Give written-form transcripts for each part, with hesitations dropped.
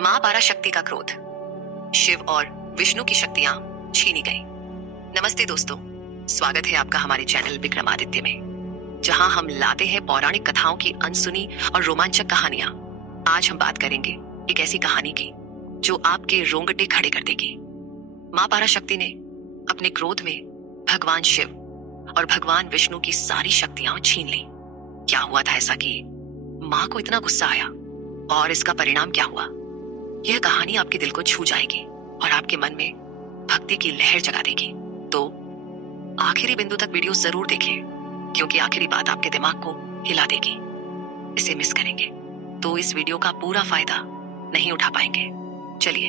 मां पराशक्ति का क्रोध, शिव और विष्णु की शक्तियां छीनी गई। नमस्ते दोस्तों, स्वागत है आपका हमारे चैनल विक्रमादित्य में, जहां हम लाते हैं पौराणिक कथाओं की अनसुनी और रोमांचक कहानियां। आज हम बात करेंगे एक ऐसी कहानी की जो आपके रोंगटे खड़े कर देगी। मां पराशक्ति ने अपने क्रोध में भगवान शिव और भगवान विष्णु की सारी शक्तियां छीन ली। क्या हुआ था ऐसा कि मां को इतना गुस्सा आया, और इसका परिणाम क्या हुआ? यह कहानी आपके दिल को छू जाएगी और आपके मन में भक्ति की लहर जगा देगी। तो आखिरी बिंदु तक वीडियो जरूर देखें, क्योंकि आखिरी बात आपके दिमाग को हिला देगी। इसे मिस करेंगे तो इस वीडियो का पूरा फायदा नहीं उठा पाएंगे। चलिए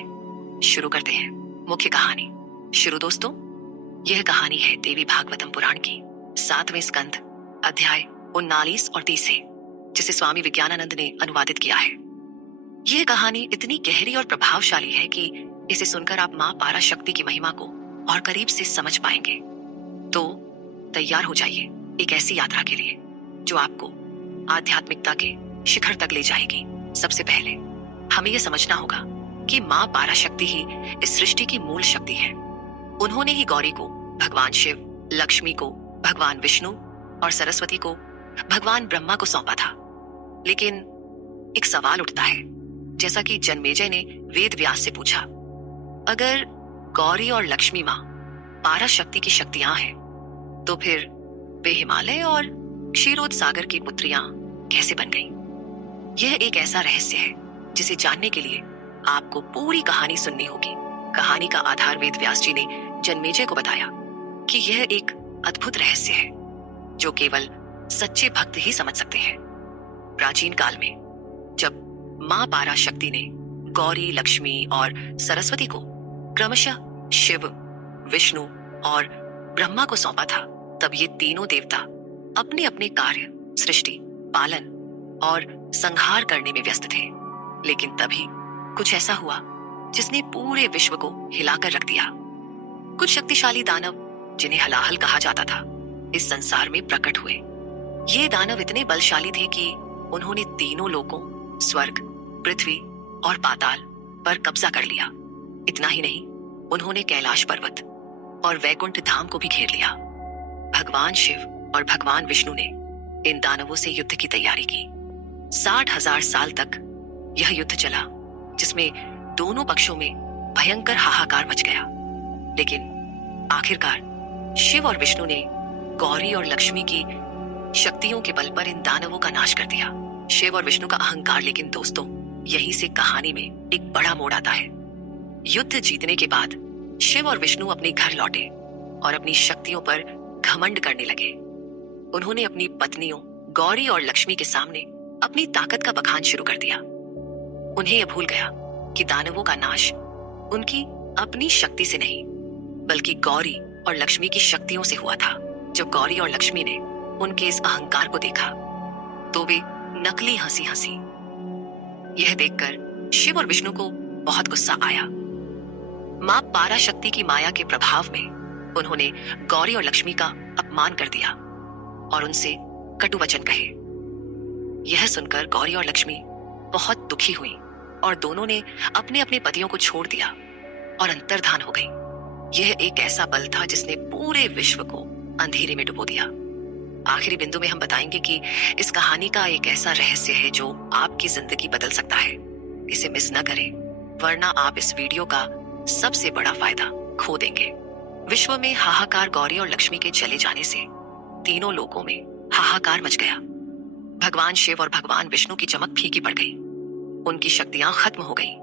शुरू करते हैं मुख्य कहानी। शुरू दोस्तों, यह कहानी है देवी भागवतम पुराण की 7वें स्कंध अध्याय 39 और 30 से, जिसे स्वामी विज्ञानानंद ने अनुवादित किया है। यह कहानी इतनी गहरी और प्रभावशाली है कि इसे सुनकर आप मां पराशक्ति की महिमा को और करीब से समझ पाएंगे। तो तैयार हो जाइए एक ऐसी यात्रा के लिए जो आपको आध्यात्मिकता के शिखर तक ले जाएगी। सबसे पहले हमें यह समझना होगा कि मां पराशक्ति ही इस सृष्टि की मूल शक्ति है। उन्होंने ही गौरी को भगवान शिव, लक्ष्मी को भगवान विष्णु और सरस्वती को भगवान ब्रह्मा को सौंपा था। लेकिन एक सवाल उठता है, जैसा कि जनमेजय ने वेद व्यास से पूछा, अगर गौरी और लक्ष्मी मां पराशक्ति की शक्तियां हैं, तो फिर वे हिमालय और क्षीरोद सागर की पुत्रियां कैसे बन गईं? यह एक ऐसा रहस्य है जिसे जानने के लिए आपको पूरी कहानी सुननी होगी। कहानी का आधार वेद व्यास जी ने जनमेजय को बताया कि यह एक अद्भुत रहस्य है जो केवल सच्चे भक्त ही समझ सकते हैं। प्राचीन काल में जब मां पराशक्ति ने गौरी, लक्ष्मी और सरस्वती को क्रमशः शिव, विष्णु और ब्रह्मा को सौंपा था, तब ये तीनों देवता अपने अपने कार्य, सृष्टि, पालन और संहार करने में व्यस्त थे। लेकिन तभी कुछ ऐसा हुआ जिसने पूरे विश्व को हिलाकर रख दिया। कुछ शक्तिशाली दानव, जिन्हें हलाहल कहा जाता था, इस संसार में प्रकट हुए। ये दानव इतने बलशाली थे कि उन्होंने तीनों लोकों, स्वर्ग, पृथ्वी और पाताल पर कब्जा कर लिया। इतना ही नहीं, उन्होंने कैलाश पर्वत और वैकुंठ धाम को भी घेर लिया। भगवान शिव और भगवान विष्णु ने इन दानवों से युद्ध की तैयारी की। 60,000 साल तक यह युद्ध चला, जिसमें दोनों पक्षों में भयंकर हाहाकार मच गया। लेकिन आखिरकार शिव और विष्णु ने गौरी और लक्ष्मी की शक्तियों के बल पर इन दानवों का नाश कर दिया। शिव और विष्णु का अहंकार, लेकिन दोस्तों, यहीं से कहानी में एक बड़ा मोड़ आता है। युद्ध जीतने के बाद शिव और विष्णु अपने घर लौटे और अपनी शक्तियों पर घमंड करने लगे। उन्होंने अपनी पत्नियों गौरी और लक्ष्मी के सामने अपनी ताकत का बखान शुरू कर दिया। उन्हें यह भूल गया कि दानवों का नाश उनकी अपनी शक्ति से नहीं, बल्कि गौरी और लक्ष्मी की शक्तियों से हुआ था। जब गौरी और लक्ष्मी ने उनके इस अहंकार को देखा, तो वे नकली हंसी हंसी। यह देखकर शिव और विष्णु को बहुत गुस्सा आया। मां पराशक्ति की माया के प्रभाव में उन्होंने गौरी और लक्ष्मी का अपमान कर दिया और उनसे कटु वचन कहे। यह सुनकर गौरी और लक्ष्मी बहुत दुखी हुई और दोनों ने अपने अपने पतियों को छोड़ दिया और अंतर्धान हो गई। यह एक ऐसा बल था जिसने पूरे विश्व को अंधेरे में डुबो दिया। आखिरी बिंदु में हम बताएंगे कि इस कहानी का एक ऐसा रहस्य है जो आपकी जिंदगी बदल सकता है। इसे मिस न करें, वरना आप इस वीडियो का सबसे बड़ा फायदा खो देंगे। विश्व में हाहाकार गौरी और लक्ष्मी के चले जाने से तीनों लोकों में हाहाकार मच गया। भगवान शिव और भगवान विष्णु की चमक फीकी पड़ गई, उनकी शक्तियां खत्म हो गई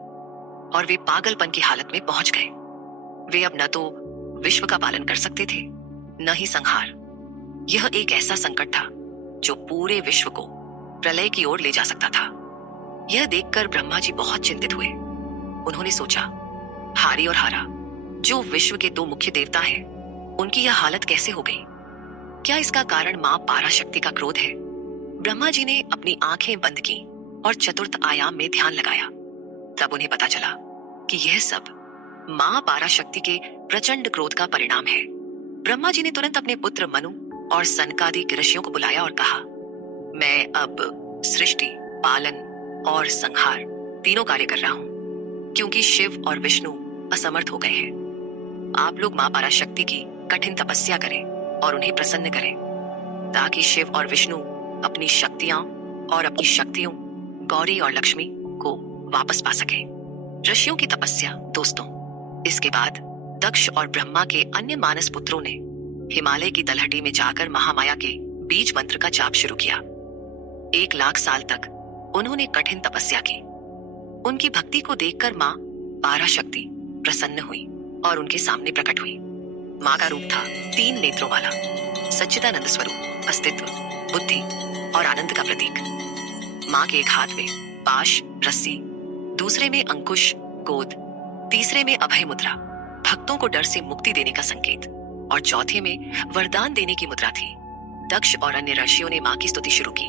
और वे पागलपन की हालत में पहुंच गए। वे अब न तो विश्व का पालन कर सकते थे, न ही संहार। यह एक ऐसा संकट था जो पूरे विश्व को प्रलय की ओर ले जा सकता था। यह देखकर ब्रह्मा जी बहुत चिंतित हुए। उन्होंने सोचा, हारी और हारा, जो विश्व के दो मुख्य देवता हैं, उनकी यह हालत कैसे हो गई? क्या इसका कारण मां पराशक्ति का क्रोध है? ब्रह्मा जी ने अपनी आंखें बंद की और चतुर्थ आयाम में ध्यान लगाया। तब उन्हें पता चला कि यह सब मां पराशक्ति के प्रचंड क्रोध का परिणाम है। ब्रह्मा जी ने तुरंत अपने पुत्र मनु और सनकादिक ऋषियों को बुलाया और कहा, मैं अब सृष्टि, पालन और संहार तीनों कार्य कर रहा हूं। क्योंकि शिव और विष्णु असमर्थ हो गए हैं। आप लोग मां पराशक्ति की कठिन तपस्या करें और उन्हें प्रसन्न करें, ताकि शिव और विष्णु अपनी शक्तियां और अपनी शक्तियों गौरी और लक्ष्मी को वापस पा सकें। ऋषियों की तपस्या दोस्तों। इसके बाद दक्ष और ब्रह्मा के अन्य मानस पुत्रों ने हिमालय की तलहटी में जाकर महामाया के बीज मंत्र का जाप शुरू किया। 1,00,000 साल तक उन्होंने कठिन तपस्या की। उनकी भक्ति को देखकर मां पराशक्ति प्रसन्न हुई और उनके सामने प्रकट हुई। मां का रूप था 3 नेत्रों वाला, सच्चिदानंद स्वरूप, अस्तित्व, बुद्धि और आनंद का प्रतीक। मां के एक हाथ में पाश रस्सी, दूसरे में अंकुश गोद, तीसरे में अभय मुद्रा, भक्तों को डर से मुक्ति देने का संकेत, और चौथे में वरदान देने की मुद्रा थी। दक्ष और अन्य ऋषियों ने मां की स्तुति शुरू की।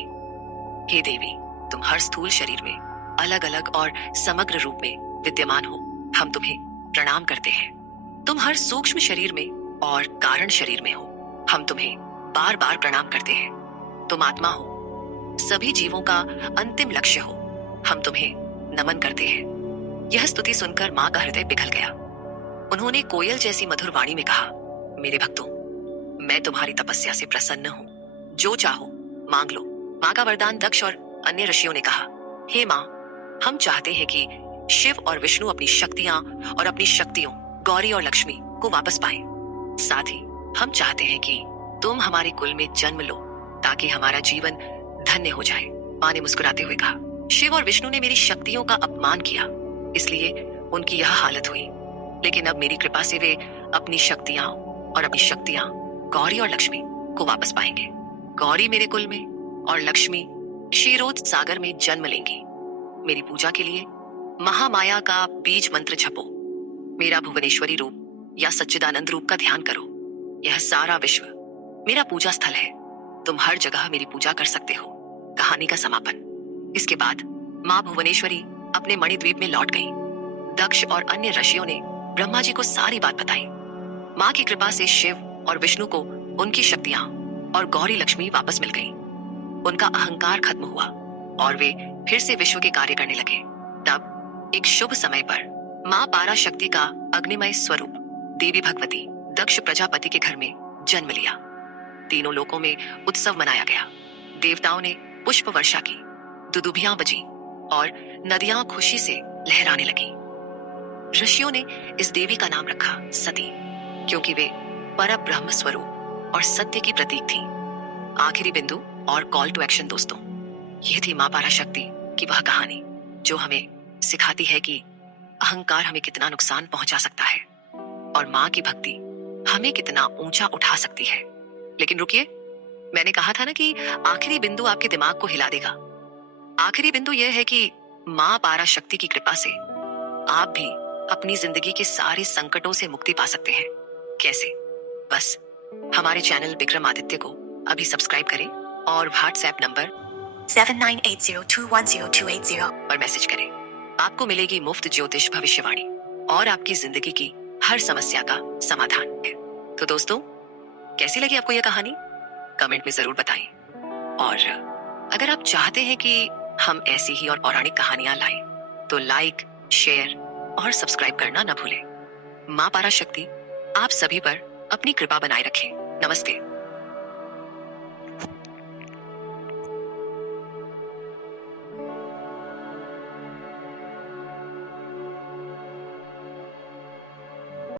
हे देवी, तुम हर स्थूल शरीर में अलग अलग और समग्र रूप में विद्यमान हो। हम तुम्हें प्रणाम करते हैं। तुम हर सूक्ष्म शरीर में और कारण शरीर में हो। हम तुम्हें बार बार प्रणाम करते हैं। तुम आत्मा हो, सभी जीवों का अंतिम लक्ष्य हो। हम तुम्हें नमन करते हैं। यह स्तुति सुनकर मां का हृदय पिघल गया। उन्होंने कोयल जैसी मधुर वाणी में कहा, मेरे भक्तों, मैं तुम्हारी तपस्या से प्रसन्न हूं। जो चाहो मांग लो। मां का वरदान दक्ष और अन्य ऋषियों ने कहा, हे मां, हम चाहते हैं कि शिव और विष्णु अपनी शक्तियां और अपनी शक्तियों गौरी और लक्ष्मी को वापस पाएं। साथ ही हम चाहते हैं कि तुम हमारे कुल में जन्म लो, ताकि हमारा जीवन धन्य हो जाए। मां ने मुस्कुराते हुए कहा, शिव और विष्णु ने मेरी शक्तियों का अपमान किया, इसलिए उनकी यह हालत हुई। लेकिन अब मेरी कृपा से वे अपनी शक्तियां गौरी और लक्ष्मी को वापस पाएंगे। गौरी मेरे कुल में और लक्ष्मी क्षीरोद सागर में जन्म लेंगी। मेरी पूजा के लिए महामाया का बीज मंत्र जपो। मेरा भुवनेश्वरी रूप या सच्चिदानंद रूप का ध्यान करो। यह सारा विश्व मेरा पूजा स्थल है। तुम हर जगह मेरी पूजा कर सकते हो। कहानी का समापन। इसके बाद मां भुवनेश्वरी अपने मणिद्वीप में लौट गई। दक्ष और अन्य ऋषियों ने ब्रह्मा जी को सारी बात बताई। मां की कृपा से शिव और विष्णु को उनकी शक्तियां और गौरी लक्ष्मी वापस मिल गई। उनका अहंकार खत्म हुआ और वे फिर से विश्व के कार्य करने लगे। तब एक शुभ समय पर मां पराशक्ति का अग्निमय स्वरूप देवी भगवती दक्ष प्रजापति के घर में जन्म लिया। तीनों लोकों में उत्सव मनाया गया। देवताओं ने पुष्प वर्षा की, दुदुभियां बजी और नदियां खुशी से लहराने लगी। ऋषियों ने इस देवी का नाम रखा सती, क्योंकि वे परब्रह्म स्वरूप और सत्य की प्रतीक थी। आखिरी बिंदु और कॉल टू एक्शन दोस्तों, यह थी मां पराशक्ति की वह कहानी जो हमें सिखाती है कि अहंकार हमें कितना नुकसान पहुंचा सकता है और मां की भक्ति हमें कितना ऊंचा उठा सकती है। लेकिन रुकिए, मैंने कहा था ना कि आखिरी बिंदु आपके दिमाग को हिला देगा। आखिरी बिंदु यह है कि मां पराशक्ति की कृपा से आप भी अपनी जिंदगी के सारे संकटों से मुक्ति पा सकते हैं। कैसे? बस हमारे चैनल विक्रमादित्य को अभी सब्सक्राइब करें और व्हाट्सएप नंबर 7980210280 पर मैसेज करें। आपको मिलेगी मुफ्त ज्योतिष भविष्यवाणी और आपकी जिंदगी की हर समस्या का समाधान है। तो दोस्तों, कैसी लगी आपको यह कहानी? कमेंट में जरूर बताएं। और अगर आप चाहते हैं कि हम ऐसी ही और पौराणिक कहानियां लाएं, तो लाइक, शेयर और सब्सक्राइब करना न भूलें। मां पराशक्ति आप सभी पर अपनी कृपा बनाए रखें। नमस्ते।